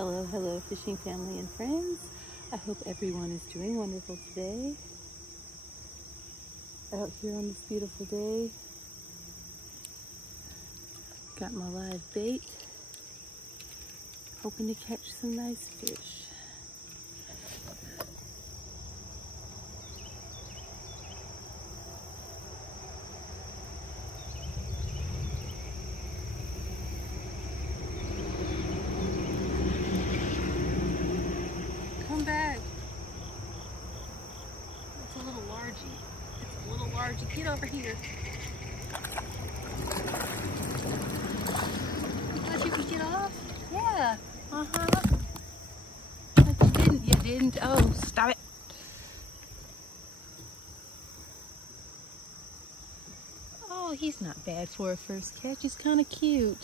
Hello, hello, fishing family and friends. I hope everyone is doing wonderful today. Out here on this beautiful day. Got my live bait. Hoping to catch some nice fish. Come back. It's a little largy. It's a little largy. Get over here. You thought you could get off? Yeah. Uh-huh. But you didn't. You didn't. Oh, stop it. Oh, he's not bad for a first catch. He's kind of cute.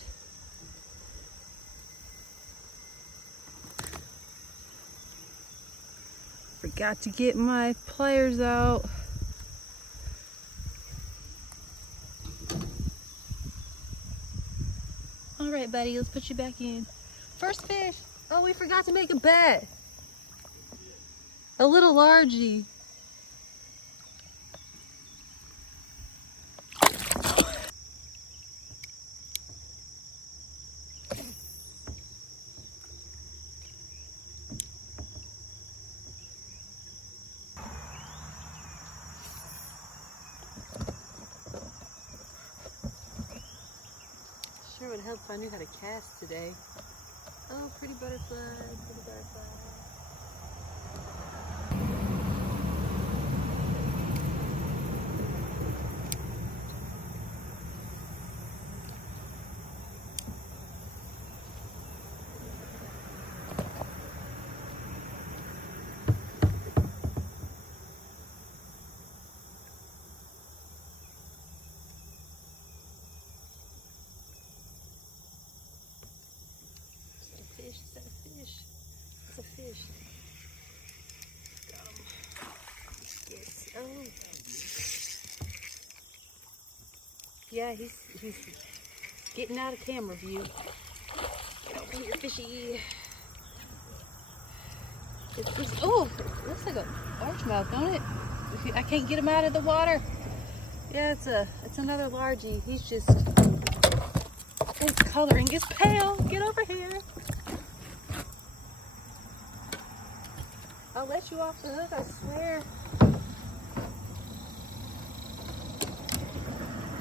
Forgot to get my pliers out. All right, buddy, let's put you back in. First fish. Oh, we forgot to make a bet. A little largy. Sure would help if I knew how to cast today. Oh, pretty butterfly, pretty butterfly. Is that a fish? It's a fish. Got him. Yes. Oh. Yeah, he's getting out of camera view. Get over here, fishy. Oh, it looks like a largemouth, don't it? I can't get him out of the water. Yeah, it's another largie. He's just, his coloring is pale. Get over here. I'll let you off the hook, I swear.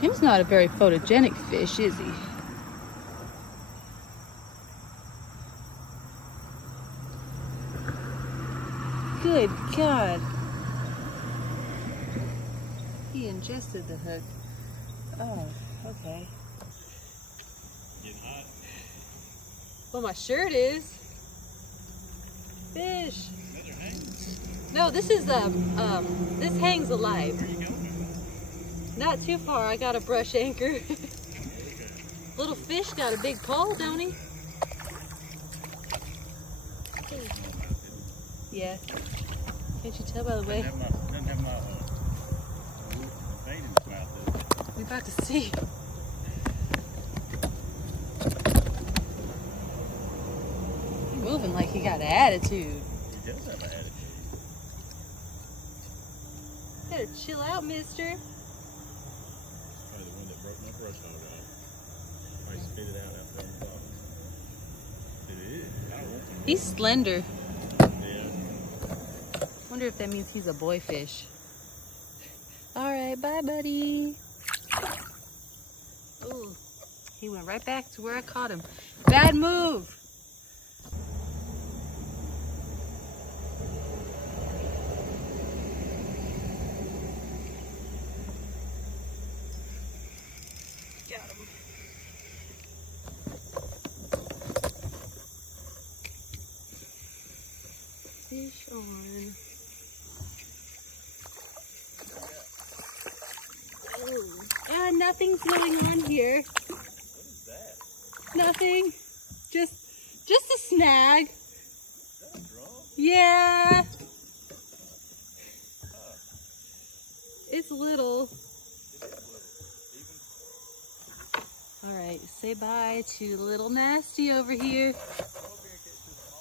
He's not a very photogenic fish, is he? Good God. He ingested the hook. Oh, okay. Getting hot. Well, my shirt is. Fish. No, this is this hangs alive. Where are you going? Not too far. I got a brush anchor. Little fish got a big pole, don't he? Yeah. Can't you tell by the way? Doesn't have my bait in his mouth. We're about to see. He's moving like he got an attitude. He does have an attitude. Better chill out, mister. Probably the one that broke my brush hog off. Might spit it out there on the bottom. It is. I don't want to. He's slender. Yeah. Wonder if that means he's a boy fish. All right, bye, buddy. Ooh, he went right back to where I caught him. Bad move. Got him. Fish on. Oh, nothing's going on here. What is that? Nothing. Just a snag. Is that a drum? Yeah. Oh. It's little. It is little. Even All right, say bye to little Nasty over here. come over here and catch this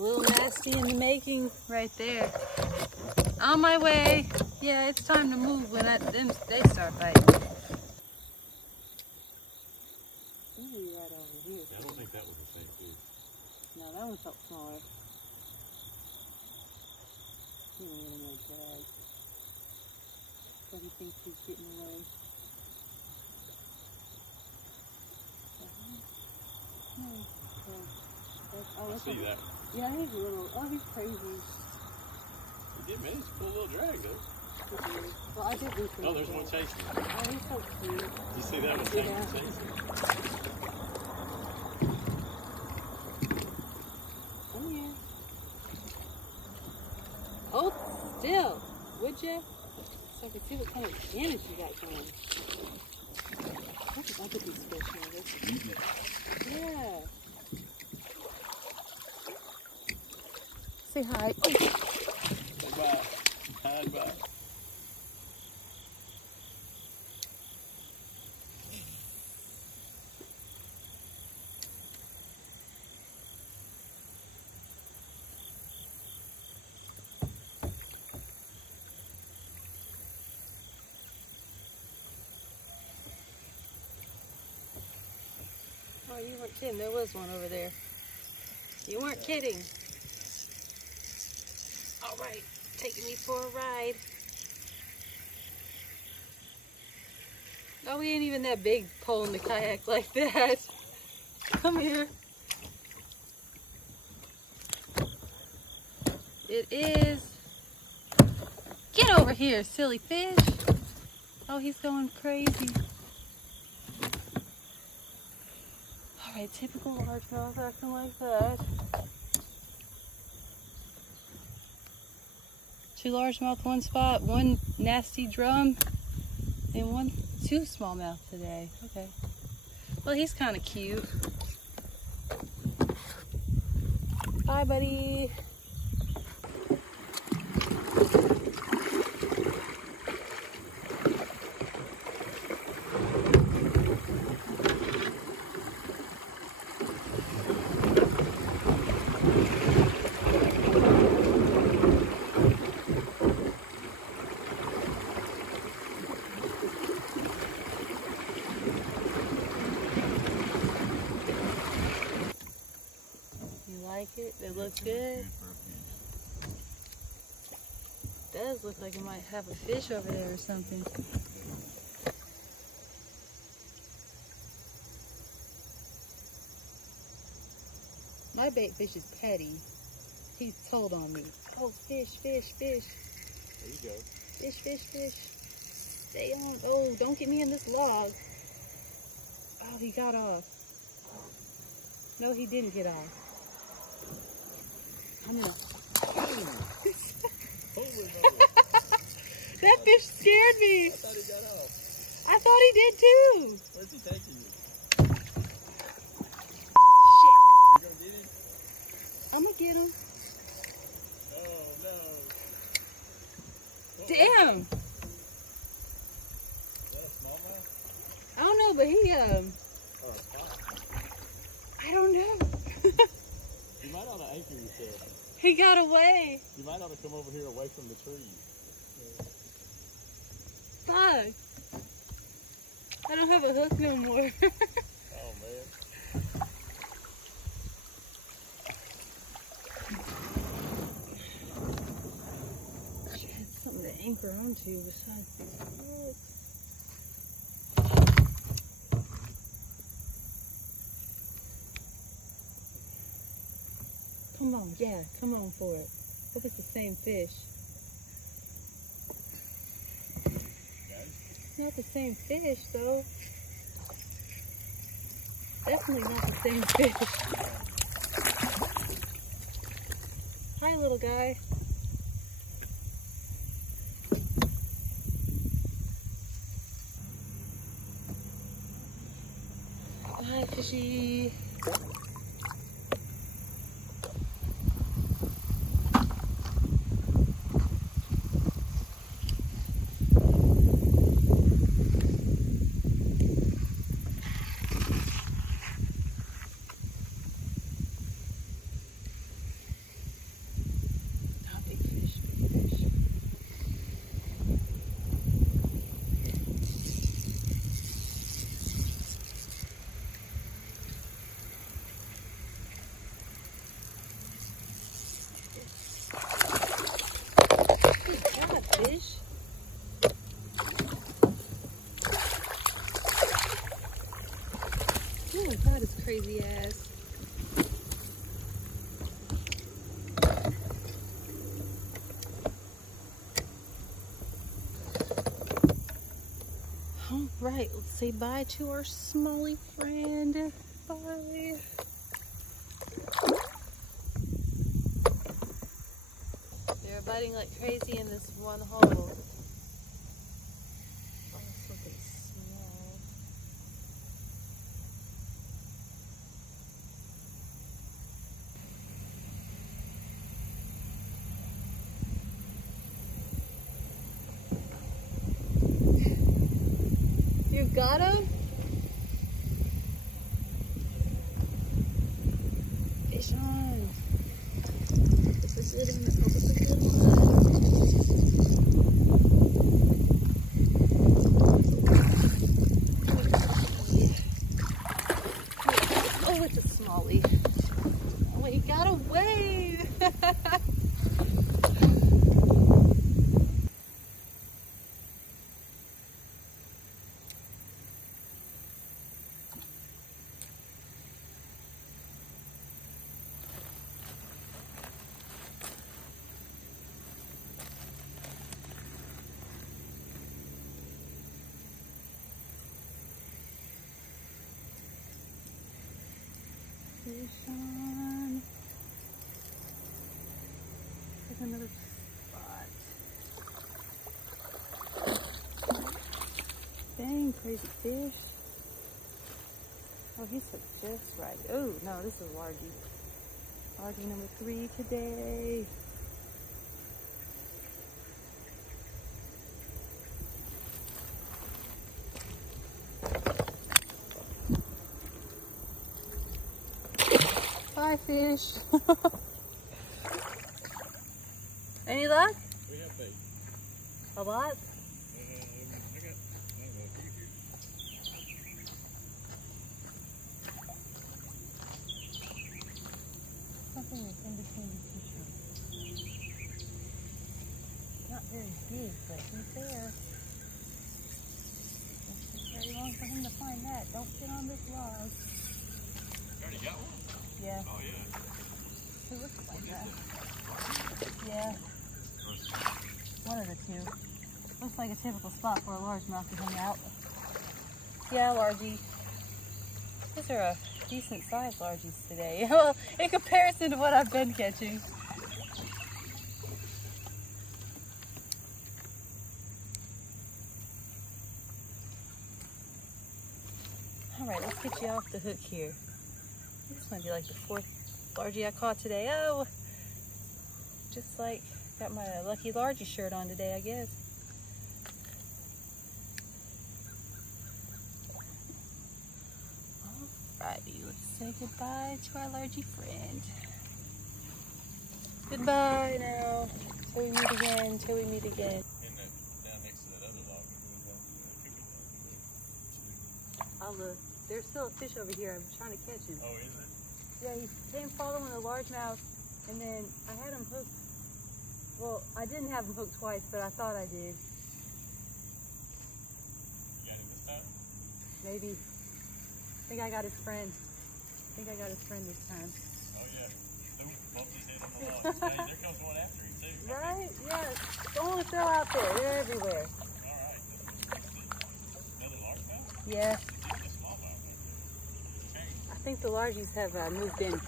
Little nasty in the making right there. On my way. Yeah, it's time to move when they start biting. Maybe right over here. I don't think that was the same fish. No, that one felt smaller. He ain't gonna make drag. But he thinks he's getting away. I see that. Yeah, he's a little. Oh, he's crazy. He did manage to pull a little drag though. Well, I did do some. Oh, there's one chasing. Oh, he's so cute. You see that one chasing? Come here. Hold still, would you? So I can see what kind of damage you got going. Look at these fish, man. Yeah. Say hi. Oh. Bye. Hi, bye. Oh, you weren't kidding. There was one over there. You weren't kidding. All right, taking me for a ride. Oh, he ain't even that big pulling the kayak like that. Come here. It is. Get over here, silly fish. Oh, he's going crazy. All right, typical largemouth acting like that. 2 largemouth, 1 spot, 1 nasty drum, and 2 smallmouth today. Okay. Well, he's kind of cute. Bye, buddy. It looks good. Does look like it might have a fish over there or something. My bait fish is petty. He's told on me. Oh, fish, fish, fish. There you go. Fish, fish, fish. Stay on. Oh, don't get me in this log. Oh, he got off. No, he didn't get off. I'm gonna... That fish scared me. I thought he got off. I thought he did too. Where's he taking you? Shit. You gonna get him? I'm gonna get him. Oh no. Damn. Is that a smallmouth? I don't know, but he Or a pot? I don't know. You might ought to anchor yourself. He got away. You might ought to come over here away from the trees. Fuck. I don't have a hook no more. Oh man. Something to anchor onto besides these hooks. Come on, yeah, come on for it. Hope it's the same fish. It's not the same fish though. Definitely not the same fish. Hi, little guy. Hi, fishy. crazy ass. All right, let's say bye to our smallie friend. Bye. They're biting like crazy in this one hole. Oh, it's looking small. You got him? Fish on. This is a good one. This is a good one. Oh, it's a smallie. Oh, he got away. Fish on. There's another spot. Dang, crazy fish. Oh, he's hooked just right. Oh, no, this is largie. Largie number 3 today. Bye, fish. Any luck? We have bait. A lot? I got, I don't know, a few here. Something that's in between the two shrimp. Not very big, but he's there. It's just very long for him to find that. Don't get on this log. You already got one? Yeah, Oh, yeah. it looks like that. Yeah, one of the two. Looks like a typical spot for a largemouth to hang out. Yeah, largie. These are a decent sized largies today. Well, in comparison to what I've been catching. All right, let's get you off the hook here. This might be like the 4th largie I caught today. Oh, just like got my lucky largie shirt on today, I guess. Alrighty, let's say goodbye to our largie friend. Goodbye now. Till we meet again, till we meet again. And that, down next to that other log, I'll look. There's still a fish over here. I'm trying to catch him. oh, is it? Yeah, he came following a largemouth, and then I had him hooked. Well, I didn't have him hooked twice, but I thought I did. You got him this time? Maybe. I think I got his friend. I think I got his friend this time. Oh, yeah. Ooh, bumped his head on the log. Hey, there comes one after him, too. Right? Yes. Don't want to throw out there. They're everywhere. All right. Another largemouth? Yeah. It's a smallmouth. Hey. I think the largies have moved in.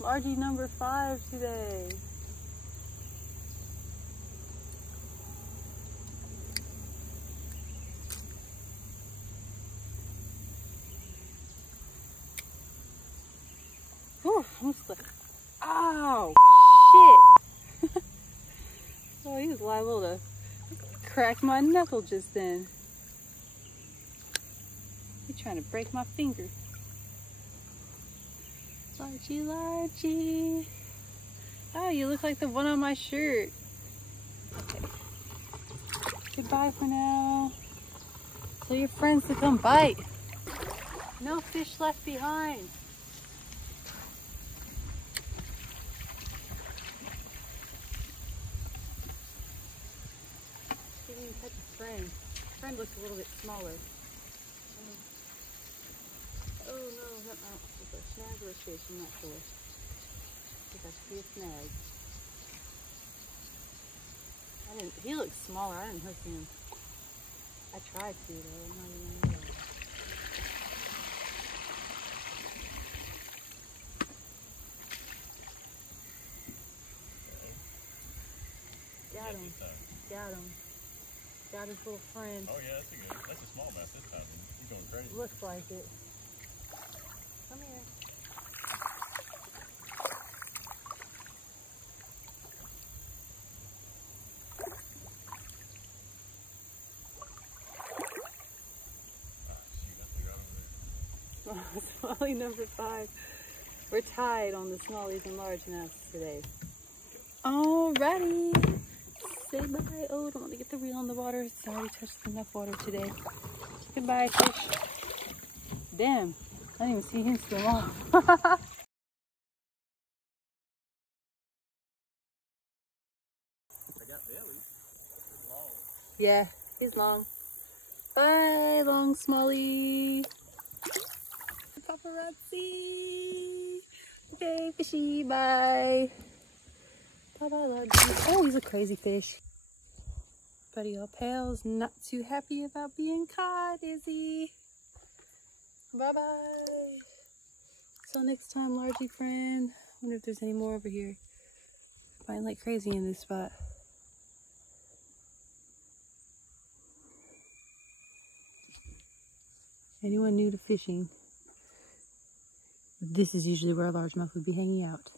Largie number 5 today. Whew, almost like, ow, shit. Oh, he was liable to crack my knuckle just then. He's trying to break my finger. Largie, largie. Oh, you look like the one on my shirt. Okay. Goodbye for now. Tell your friends to come bite. No fish left behind. Didn't even touch his friend. His friend looks a little bit smaller. Oh no, it's a snag or a fish, I'm not sure. I think I see a snag. He looks smaller, I didn't hook him. I tried to though, I'm not even know. Got him. Got him. Got his little friend. Oh yeah, that's a smallmouth this time. He's going crazy. Looks like it. Come here. Smallie number 5. We're tied on the smallies and largemouths today. Alrighty. Say bye. Oh, don't want to get the reel in the water. It's already touched enough water today. Goodbye, fish. Damn. I didn't even see him swim off. I got belly. It's long. Yeah, he's long. Bye, long smallie. Paparazzi. Okay, fishy, bye. Bye-bye, largie. Oh, he's a crazy fish. Buddy all pale's not too happy about being caught, is he? Bye-bye. Till next time, largie friend. Wonder if there's any more over here. Find like crazy in this spot. Anyone new to fishing? This is usually where a largemouth would be hanging out.